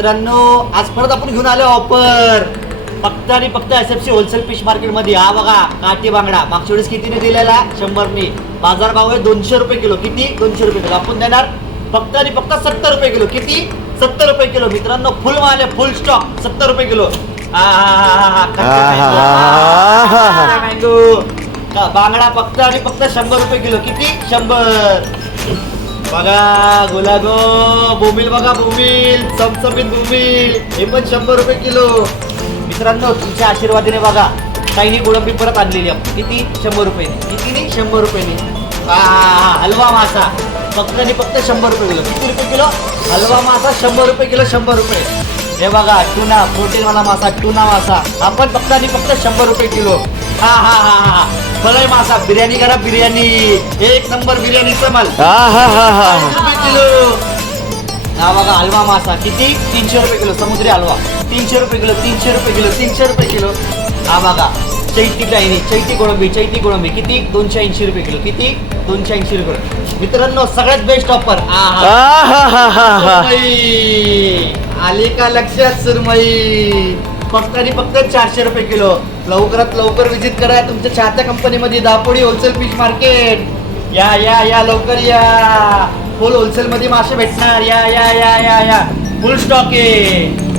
मित्रांनो आज परत आपण घेऊन आलो ऑफर फक्त आणि फक्त एसएफसी होलसेल फिश मार्केट मध्ये. हा बघा काठी बांगडा मागच्या वेळेस कितीने दिलेला 100ने. बाजार भाव आहे 200 रुपये किलो. किती 200 रुपये किलो. आपण देणार फक्त आणि फक्त 70 रुपये किलो. किती 70 रुपये किलो. मित्रांनो फुल माल आहे फुल स्टॉक 70 रुपये किलो. मँगो बांगडा फक्त आणि फक्त 100 रुपये किलो. किती 100. बघा गुलागो बोंबील बघा बोंबील चमचमीत बोंबील हे पण 100 रुपये किलो. मित्रांनो तुमच्या आशीर्वादाने बघा काही गोळंबी परत आणलेली आपण. किती 100 रुपये. किती नाही 100 रुपये. हलवा मासा फक्त आणि फक्त 100 रुपये किलो. किती रुपये किलो. हलवा मासा 100 रुपये किलो. 100 रुपये. हे बघा टुना प्रोटीनवाला मासा टुना मासा आपण फक्त आणि फक्त 100 रुपये किलो. हा फळाई मासा बिर्याणी करा बिर्याणी एक नंबर बिर्याणीचा माल. किलो. हा बघा हलवा मासा किती 300 रुपये किलो. समुद्री हलवा 300 रुपये किलो. 300 रुपये किलो. 300 रुपये किलो. हा बघा चैती कोळंबी किती 280 रुपये किलो. किती 280 रुपये. मित्रांनो सगळ्यात बेस्ट ऑफर. आली का लक्षात सुरमई फक्त आणि फक्त 400 रुपये किलो. लवकरात लवकर विजिट करा तुमच्या चाहत्या कंपनीमध्ये दापोडी होलसेल फिश मार्केट. या लवकर या. फुल होलसेल मध्ये मासे भेटणार. या फुल स्टॉक आहे.